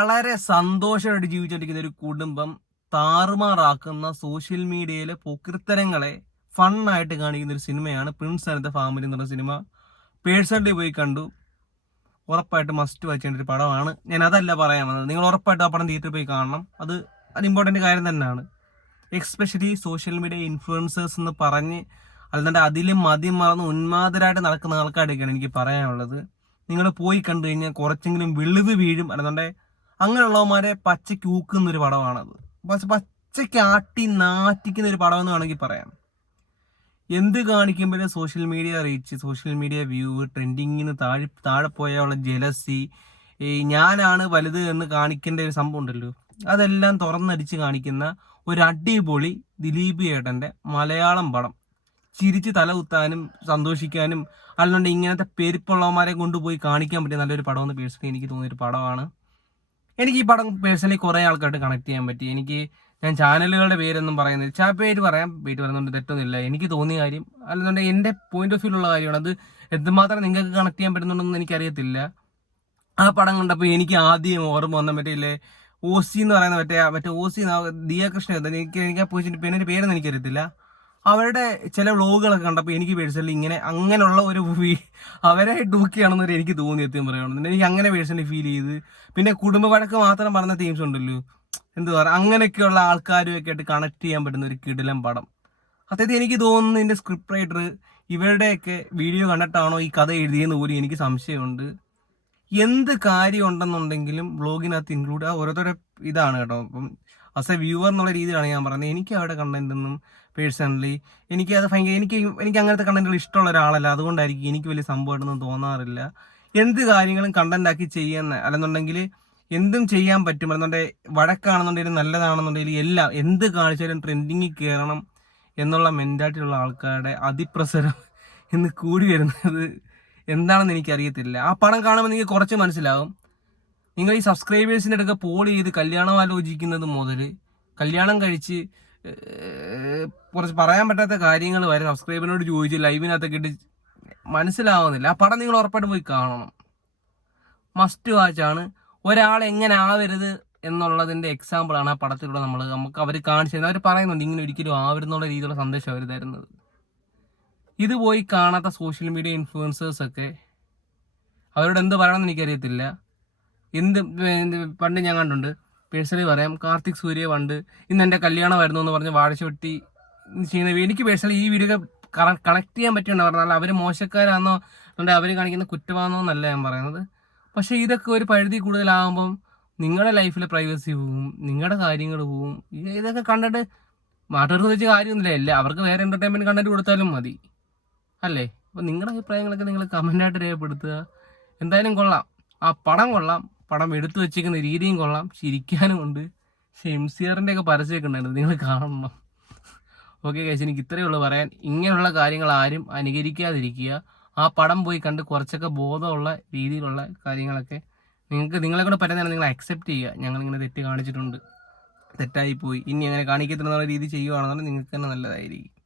വളരെ സന്തോഷമായിട്ട് ജീവിച്ചോണ്ടിരിക്കുന്ന ഒരു കുടുംബം താറുമാറാക്കുന്ന സോഷ്യൽ മീഡിയയിലെ പൊക്കിർത്തരങ്ങളെ ഫണ്ണായിട്ട് കാണിക്കുന്ന ഒരു സിനിമയാണ് പ്രിൻസ് ആൻഡ് ദ ഫാമിലി എന്നുള്ള സിനിമ. പേഴ്സണലി പോയി കണ്ടു. ഉറപ്പായിട്ട് മസ്റ്റ് വായിച്ചേണ്ട ഒരു പടമാണ്. ഞാൻ അതല്ല പറയാൻ വന്നത്. നിങ്ങൾ ഉറപ്പായിട്ട് ആ പടം തിയേറ്ററിൽ പോയി കാണണം. അത് അത് ഇമ്പോർട്ടന്റ് കാര്യം തന്നെയാണ്. എക്സ്പെഷ്യലി സോഷ്യൽ മീഡിയ ഇൻഫ്ലുവൻസേഴ്സ് എന്ന് പറഞ്ഞ് അല്ലാണ്ട് അതിലും മതി മറന്ന് ഉന്മാദരായിട്ട് നടക്കുന്ന ആൾക്കാരൊക്കെയാണ് എനിക്ക് പറയാനുള്ളത്. നിങ്ങൾ പോയി കണ്ടു കഴിഞ്ഞാൽ കുറച്ചെങ്കിലും വിളിവ് വീഴും. അല്ലാന്നുണ്ടെ അങ്ങനെയുള്ളവന്മാരെ പച്ചയ്ക്ക് ഊക്കുന്ന ഒരു പടമാണത്. പക്ഷെ പച്ചയ്ക്ക് ആട്ടി നാറ്റിക്കുന്ന ഒരു പടം എന്ന് വേണമെങ്കിൽ പറയാം. എന്ത് കാണിക്കുമ്പോഴും social media reach social media view ട്രെൻഡിങ്ങിന് താഴെ താഴെ പോയുള്ള ജലസി ഈ ഞാനാണ് വലുത് എന്ന് കാണിക്കേണ്ട ഒരു സംഭവം ഉണ്ടല്ലോ. അതെല്ലാം തുറന്നടിച്ച് കാണിക്കുന്ന ഒരു അടിപൊളി ദിലീപ് ഏട്ടന്റെ മലയാളം പടം. ചിരിച്ച് തല കുത്താനും സന്തോഷിക്കാനും അല്ലാണ്ട് ഇങ്ങനത്തെ പെരുപ്പുള്ളവന്മാരെ കൊണ്ടുപോയി കാണിക്കാൻ പറ്റിയ നല്ലൊരു പടം എന്ന് പേഴ്സണലി എനിക്ക് തോന്നിയൊരു പടമാണ്. എനിക്ക് ഈ പടം പേഴ്സണലി കുറേ ആൾക്കായിട്ട് കണക്ട് ചെയ്യാൻ പറ്റി. എനിക്ക് ഞാൻ ചാനലുകളുടെ പേരൊന്നും പറയുന്നത് ചാ പേര് പറയാം. പേര് പറയുന്നുണ്ട് തെറ്റൊന്നുമില്ല. എനിക്ക് തോന്നിയ കാര്യം അല്ലെന്നുണ്ടെങ്കിൽ എന്റെ പോയിന്റ് ഓഫ് വ്യൂ ഉള്ള കാര്യമാണ്. അത് എന്തുമാത്രം നിങ്ങൾക്ക് കണക്ട് ചെയ്യാൻ പറ്റുന്നുണ്ടെന്ന് എനിക്കറിയത്തില്ല. ആ പടം കണ്ടപ്പോൾ എനിക്ക് ആദ്യം ഓർമ്മ വന്ന മറ്റേ ഇല്ലേ ഓസി എന്ന് പറയുന്ന മറ്റേ മറ്റേ ഓസി ദിയ കൃഷ്ണ എനിക്ക് എനിക്ക് ആ പോയിട്ട് പിന്നെ പേരൊന്നും എനിക്കറിയത്തില്ല. അവരുടെ ചില വ്ളോഗുകളൊക്കെ കണ്ടപ്പോൾ എനിക്ക് പേഴ്സണലി ഇങ്ങനെ അങ്ങനെയുള്ള ഒരു അവരെ ഡൂക്കിയാണെന്നൊരു എനിക്ക് തോന്നി എത്തിയും പറയുകയാണെന്നുണ്ടെങ്കിൽ എനിക്ക് അങ്ങനെ പേഴ്സണലി ഫീൽ ചെയ്ത്. പിന്നെ കുടുംബ വഴക്ക് മാത്രം പറഞ്ഞ തീംസ് ഉണ്ടല്ലോ. എന്തു പറയുക? അങ്ങനെയൊക്കെയുള്ള ആൾക്കാരുമൊക്കെ ആയിട്ട് കണക്ട് ചെയ്യാൻ പറ്റുന്ന ഒരു കിടിലം പടം. അതായത് എനിക്ക് തോന്നുന്നു ഇതിന്റെ സ്ക്രിപ്റ്റ് റൈറ്റർ ഇവരുടെയൊക്കെ വീഡിയോ കണ്ടിട്ടാണോ ഈ കഥ എഴുതിയെന്ന് പോലും എനിക്ക് സംശയമുണ്ട്. എന്ത് കാര്യം ഉണ്ടെന്നുണ്ടെങ്കിലും വ്ളോഗിനകത്ത് ഇൻക്ലൂഡ് ആ ഓരോരുത്തരുടെ ഇതാണ് കേട്ടോ. അപ്പം ആസ് എ വ്യൂവർ എന്നുള്ള രീതിയിലാണ് ഞാൻ പറയുന്നത്. എനിക്ക് അവിടെ കണ്ടന്റ് ഒന്നും പേഴ്സണലി എനിക്ക് അത് ഭയങ്കര എനിക്ക് എനിക്ക് അങ്ങനത്തെ കണ്ടന്റുകൾ ഇഷ്ടമുള്ള ഒരാളല്ല. അതുകൊണ്ടായിരിക്കും എനിക്ക് വലിയ സംഭവമായിട്ടൊന്നും തോന്നാറില്ല. എന്ത് കാര്യങ്ങളും കണ്ടന്റ് ആക്കി ചെയ്യുന്ന അല്ലെന്നുണ്ടെങ്കിൽ എന്തും ചെയ്യാൻ പറ്റും. അല്ലെന്നുണ്ടെങ്കിൽ വഴക്കാണെന്നുണ്ടെങ്കിലും നല്ലതാണെന്നുണ്ടെങ്കിലും എല്ലാം എന്ത് കാണിച്ചാലും ട്രെൻഡിങ്ങിൽ കയറണം എന്നുള്ള മെന്റാലിറ്റി ഉള്ള ആൾക്കാരുടെ അതിപ്രസരം ഇന്ന് കൂടി വരുന്നത് എന്താണെന്ന് എനിക്കറിയത്തില്ല. ആ പടം കാണുമ്പോൾ നിങ്ങൾക്ക് കുറച്ച് മനസ്സിലാവും. നിങ്ങൾ ഈ സബ്സ്ക്രൈബേഴ്സിന്റെ അടുക്ക പോൾ ചെയ്ത് കല്യാണം ആലോചിക്കുന്നത് മുതൽ കല്യാണം കഴിച്ച് കുറച്ച് പറയാൻ പറ്റാത്ത കാര്യങ്ങൾ വരെ സബ്സ്ക്രൈബറിനോട് ചോദിച്ച് ലൈവിനകത്തൊക്കെ ഇട്ട് മനസ്സിലാവുന്നില്ല. ആ പടം നിങ്ങൾ ഉറപ്പായിട്ട് പോയി കാണണം. മസ്റ്റ് വാച്ചാണ് ഒരാൾ എങ്ങനെ ആവരുത് എന്നുള്ളതിന്റെ എക്സാമ്പിളാണ് ആ പടത്തിലൂടെ നമ്മൾ നമുക്ക് അവർ കാണിച്ചു തരുന്നത്. അവർ പറയുന്നുണ്ട് ഇങ്ങനെ ഒരിക്കലും ആവരുന്നുള്ള രീതിയിലുള്ള സന്ദേശം അവർ തരുന്നത്. ഇത് പോയി കാണാത്ത സോഷ്യൽ മീഡിയ ഇൻഫ്ലുവൻസേഴ്സൊക്കെ അവരോട് എന്ത് പറയണമെന്ന് എനിക്കറിയത്തില്ല. എന്ത് പണ്ട് ഞാൻ കണ്ടുണ്ട് പേഴ്സണലി പറയാം കാർത്തിക് സൂര്യ പണ്ട്. ഇന്ന് എന്റെ കല്യാണമായിരുന്നു എന്ന് പറഞ്ഞ് വാഴച്ച വെട്ടി ചെയ്യുന്ന എനിക്ക് പേഴ്സണലി ഈ വീഡിയോ കണക്ട് ചെയ്യാൻ പറ്റുന്നുണ്ട് പറഞ്ഞാൽ അവർ മോശക്കാരാണെന്നോ അതുകൊണ്ട് അവർ കാണിക്കുന്ന കുറ്റമാണെന്നോ എന്നല്ല ഞാൻ പറയുന്നത്. പക്ഷേ ഇതൊക്കെ ഒരു പരിധി കൂടുതലാകുമ്പം നിങ്ങളുടെ ലൈഫിലെ പ്രൈവസി പോവും നിങ്ങളുടെ കാര്യങ്ങൾ പോവും. ഇതൊക്കെ കണ്ടിട്ട് നാട്ടുകാർക്ക് വെച്ച് കാര്യമൊന്നുമില്ല. അല്ലേ അവർക്ക് വേറെ എന്റർടൈൻമെന്റ് കണ്ടന്റ് കൊടുത്താലും മതി. അല്ലേ? അപ്പോൾ നിങ്ങളുടെ അഭിപ്രായങ്ങളൊക്കെ നിങ്ങൾ കമന്റായിട്ട് രേഖപ്പെടുത്തുക. എന്തായാലും കൊള്ളാം. ആ പടം കൊള്ളാം. പടം എടുത്തു വെച്ചേക്കുന്ന രീതിയും കൊള്ളാം. ചിരിക്കാനും ഉണ്ട്. പക്ഷേ എം സി ആറിന്റെ ഒക്കെ പരസ്യമൊക്കെ ഉണ്ടായിരുന്നു. നിങ്ങൾ കാണണം. ഓക്കെ കേസ് എനിക്ക് ഇത്രയേ ഉള്ളൂ പറയാൻ. ഇങ്ങനെയുള്ള കാര്യങ്ങൾ ആരും അനുകരിക്കാതിരിക്കുക. ആ പടം പോയി കണ്ട് കുറച്ചൊക്കെ ബോധമുള്ള രീതിയിലുള്ള കാര്യങ്ങളൊക്കെ നിങ്ങൾക്ക് നിങ്ങളെ കൂടെ പറ്റുന്നതാണ് നിങ്ങൾ അക്സെപ്റ്റ് ചെയ്യുക. ഞങ്ങളിങ്ങനെ തെറ്റ് കാണിച്ചിട്ടുണ്ട്. തെറ്റായി പോയി. ഇനി അങ്ങനെ കാണിക്കത്തില്ലെന്നുള്ള രീതി ചെയ്യുകയാണെന്നുണ്ടെങ്കിൽ നിങ്ങൾക്ക് തന്നെ നല്ലതായിരിക്കും.